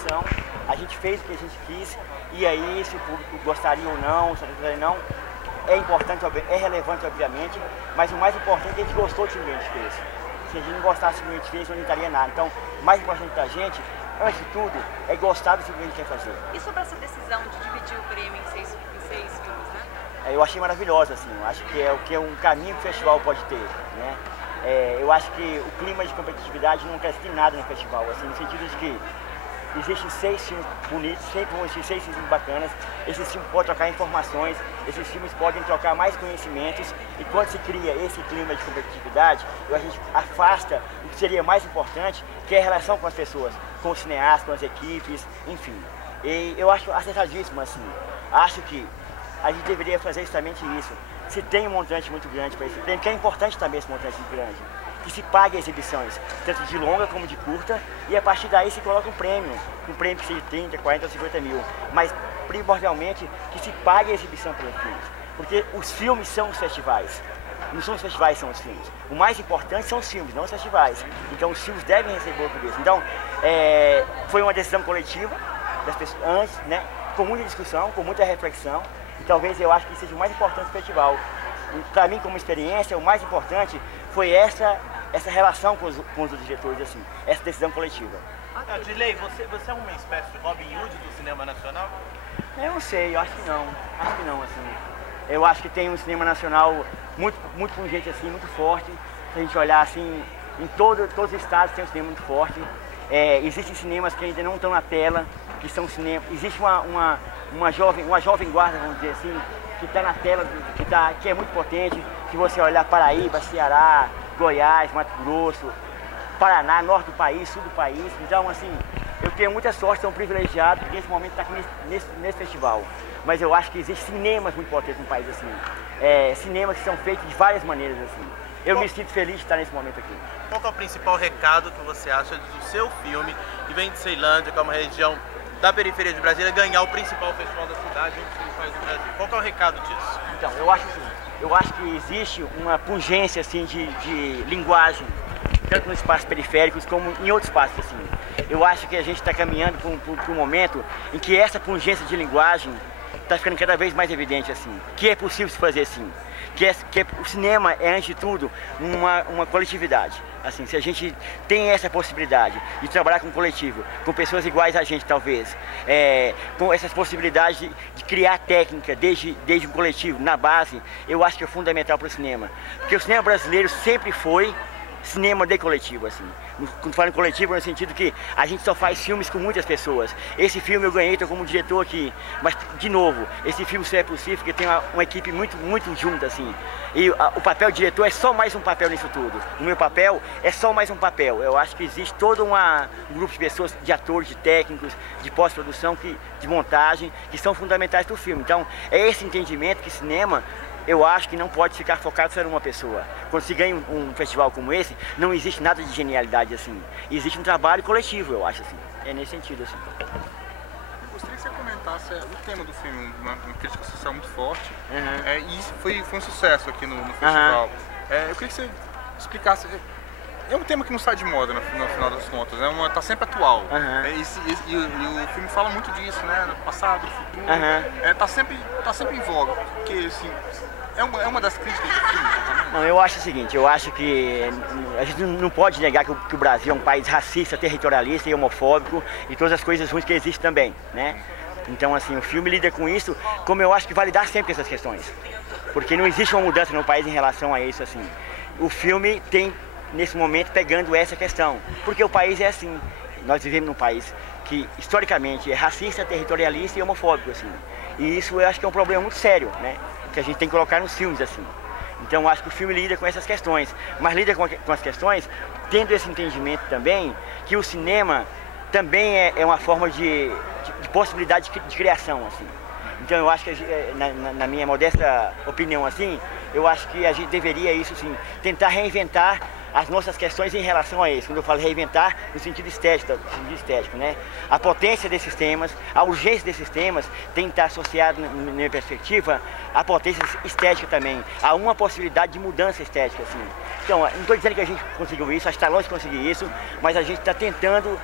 competição, a gente fez o que a gente quis, e aí se o público gostaria ou não, se não, é importante, é relevante obviamente, mas o mais importante é que a gente gostou do que a gente fez. Se a gente não gostasse do que a gente fez, não estaria nada. Então, o mais importante da gente, antes de tudo, é gostar do que a gente quer fazer. E sobre essa decisão de dividir o prêmio em seis filmes, né? Eu achei maravilhosa, assim, eu acho que é o que um caminho que o festival pode ter, né? Eu acho que o clima de competitividade não cresce nada no festival, assim, no sentido de que existem 6 filmes bonitos, sempre vão existir 6 filmes bacanas, esses filmes podem trocar informações, esses filmes podem trocar mais conhecimentos, e quando se cria esse clima de competitividade, a gente afasta o que seria mais importante, que é a relação com as pessoas, com os cineastas, com as equipes, enfim. E eu acho acertadíssimo, assim, acho que a gente deveria fazer justamente isso. Se tem um montante muito grande para esse prêmio, que é importante também esse montante muito grande, que se pague exibições, tanto de longa como de curta, e a partir daí se coloca um prêmio que seja 30, 40 ou 50 mil, mas primordialmente que se pague a exibição pelos filmes, porque os filmes são os festivais, não são os festivais, são os filmes. O mais importante são os filmes, não os festivais, então os filmes devem receber o isso. Então, foi uma decisão coletiva das pessoas, antes, né, com muita discussão, com muita reflexão, e talvez eu acho que seja o mais importante do festival. Para mim, como experiência, o mais importante foi essa relação com os diretores, assim, essa decisão coletiva. Dirley, você é uma espécie de Robin Hood do cinema nacional? Eu não sei, eu acho que não, assim. Eu acho que tem um cinema nacional muito pungente, assim, muito forte. Se a gente olhar, assim, em todos os estados tem um cinema muito forte. Existem cinemas que ainda não estão na tela, que são cinemas. Existe uma jovem guarda, vamos dizer assim, que está na tela, que é muito potente, que você olhar Paraíba, Ceará, Goiás, Mato Grosso, Paraná, norte do país, sul do país. Então, assim, eu tenho muita sorte, sou um privilegiado de nesse momento estar aqui nesse festival. Mas eu acho que existem cinemas muito potentes no país, assim. Cinemas que são feitos de várias maneiras, assim. Eu me sinto feliz de estar nesse momento aqui. Qual é o principal recado que você acha do seu filme, que vem de Ceilândia, que é uma região da periferia de Brasília, ganhar o principal festival da cidade, um dos principais do Brasil? Qual que é o recado disso? Então, eu acho que existe uma pungência, assim, de linguagem, tanto nos espaços periféricos como em outros espaços, assim. Eu acho que a gente está caminhando para um momento em que essa pungência de linguagem está ficando cada vez mais evidente, assim, que é possível se fazer assim, o cinema é, antes de tudo, uma coletividade. Assim, se a gente tem essa possibilidade de trabalhar com um coletivo, com pessoas iguais a gente, talvez, com essas possibilidades de criar técnica desde um coletivo, na base, eu acho que é fundamental para o cinema. Porque o cinema brasileiro sempre foi cinema de coletivo, assim. Quando falo em coletivo, no sentido que a gente só faz filmes com muitas pessoas. Esse filme eu ganhei, estou como diretor aqui, mas, de novo, esse filme só é possível porque tem uma equipe muito junta, assim. E o papel de diretor é só mais um papel nisso tudo. O meu papel é só mais um papel. Eu acho que existe todo um grupo de pessoas, de atores, de técnicos, de pós-produção, de montagem, que são fundamentais para o filme. Então, é esse entendimento que cinema, eu acho que não pode ficar focado só em uma pessoa. Quando se ganha um festival como esse, não existe nada de genialidade, assim. Existe um trabalho coletivo, eu acho, assim. É nesse sentido, assim. Eu gostaria que você comentasse o tema do filme, uma crítica social muito forte. Uhum. E isso foi um sucesso aqui no festival. Uhum. Eu queria que você explicasse. É um tema que não sai de moda no final das contas, tá sempre atual. Uhum. E o filme fala muito disso, né? No passado, no futuro. Uhum. Tá sempre em voga. Porque, assim, é uma das críticas do filme também. Não, eu acho o seguinte, eu acho que a gente não pode negar que o Brasil é um país racista, territorialista e homofóbico e todas as coisas ruins que existem também, né? Então, assim, o filme lida com isso, como eu acho que vai lidar sempre com essas questões. Porque não existe uma mudança no país em relação a isso, assim. O filme tem, nesse momento, pegando essa questão, porque o país é assim. Nós vivemos num país que, historicamente, é racista, territorialista e homofóbico, assim. E isso eu acho que é um problema muito sério, né? Que a gente tem que colocar nos filmes, assim. Então, eu acho que o filme lida com essas questões, mas lida com as questões tendo esse entendimento também que o cinema também é uma forma de possibilidade de criação, assim. Então, eu acho que, na minha modesta opinião, assim, eu acho que a gente deveria, isso sim, tentar reinventar as nossas questões em relação a isso. Quando eu falo reinventar, no sentido estético, né? A potência desses temas, a urgência desses temas tem que estar associado, na minha perspectiva, à potência estética também. Há uma possibilidade de mudança estética, assim. Então, não estou dizendo que a gente conseguiu isso, a gente está longe de conseguir isso, mas a gente está tentando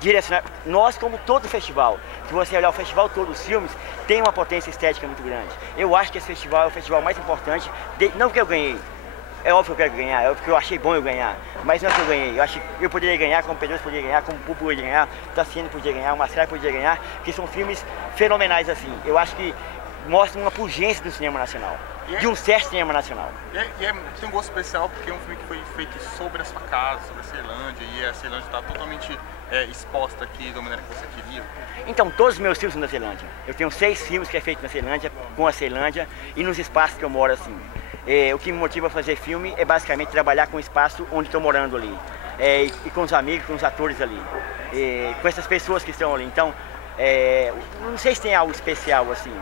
direcionar, nós como todo festival, se você olhar o festival todo, os filmes, tem uma potência estética muito grande. Eu acho que esse festival é o festival mais importante, não porque eu ganhei, é óbvio que eu quero ganhar, é óbvio que eu achei bom eu ganhar, mas não é que eu ganhei, eu acho que eu poderia ganhar, como Pedro poderia ganhar, como Pupo poderia ganhar, Tassiano poderia ganhar, o Mascara poderia ganhar, que são filmes fenomenais assim. Eu acho que mostram uma pujança do cinema nacional, de um certo cinema nacional. Tem um gosto especial porque é um filme que foi feito sobre a sua casa, sobre a Ceilândia, e a Ceilândia está totalmente exposta aqui da maneira que você queria. Então, todos os meus filmes são da Ceilândia. Eu tenho 6 filmes que é feito na Ceilândia, com a Ceilândia e nos espaços que eu moro assim. O que me motiva a fazer filme é basicamente trabalhar com o espaço onde estou morando ali. E com os amigos, com os atores ali. Com essas pessoas que estão ali. Então, não sei se tem algo especial assim.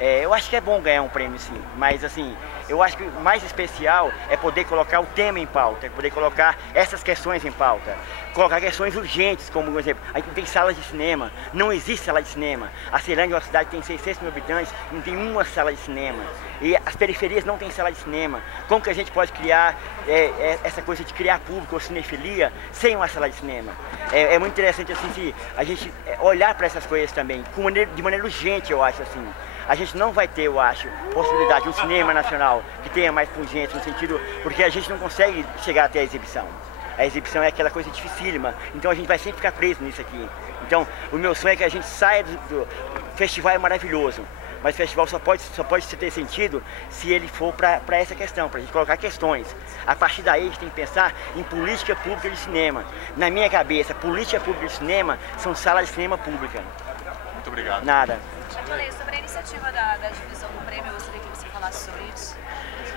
Eu acho que é bom ganhar um prêmio sim, mas assim, eu acho que o mais especial é poder colocar o tema em pauta, é poder colocar essas questões em pauta, colocar questões urgentes, como por exemplo, a gente não tem salas de cinema, não existe sala de cinema. A Ceilândia é uma cidade que tem 600 mil habitantes, não tem uma sala de cinema. E as periferias não têm sala de cinema. Como que a gente pode criar essa coisa de criar público ou cinefilia sem uma sala de cinema? É muito interessante assim, se a gente olhar para essas coisas também, de maneira urgente, eu acho assim. A gente não vai ter, eu acho, possibilidade de um cinema nacional que tenha mais pungência no sentido, porque a gente não consegue chegar até a exibição. A exibição é aquela coisa dificílima, então a gente vai sempre ficar preso nisso aqui. Então, o meu sonho é que a gente saia do festival é maravilhoso, mas o festival só pode ter sentido se ele for para essa questão, para a gente colocar questões. A partir daí a gente tem que pensar em política pública de cinema. Na minha cabeça, política pública de cinema são salas de cinema pública. Muito obrigado. Nada. Já falei sobre a iniciativa da divisão do prêmio, eu gostaria que você falasse sobre isso.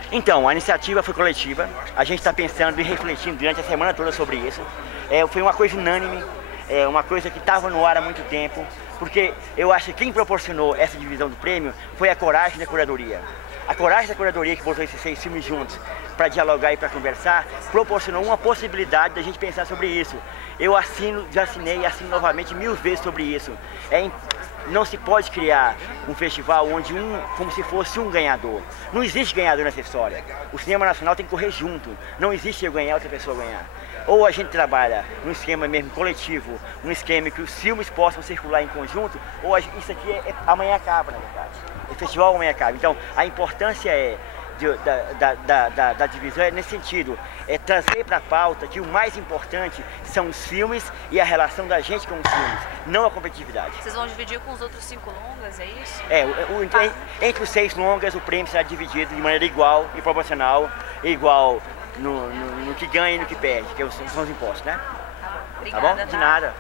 Então, a iniciativa foi coletiva, a gente está pensando e refletindo durante a semana toda sobre isso. Foi uma coisa unânime, uma coisa que estava no ar há muito tempo, porque eu acho que quem proporcionou essa divisão do prêmio foi a coragem da curadoria. A coragem da curadoria que botou esses 6 filmes juntos para dialogar e para conversar, proporcionou uma possibilidade da gente pensar sobre isso. Eu já assinei e assino novamente 1000 vezes sobre isso. Não se pode criar um festival onde como se fosse um ganhador. Não existe ganhador nessa história. O cinema nacional tem que correr junto. Não existe eu ganhar e outra pessoa ganhar. Ou a gente trabalha num esquema mesmo coletivo, num esquema que os filmes possam circular em conjunto, ou isso aqui amanhã acaba, na verdade. O festival amanhã acaba. Então, a importância da divisão é nesse sentido, trazer para a pauta que o mais importante são os filmes e a relação da gente com os filmes, não a competitividade. Vocês vão dividir com os outros 5 longas, é isso? Entre os 6 longas, o prêmio será dividido de maneira igual e proporcional, igual no que ganha e no que perde, que são os impostos, né? Obrigada, tá bom? De nada.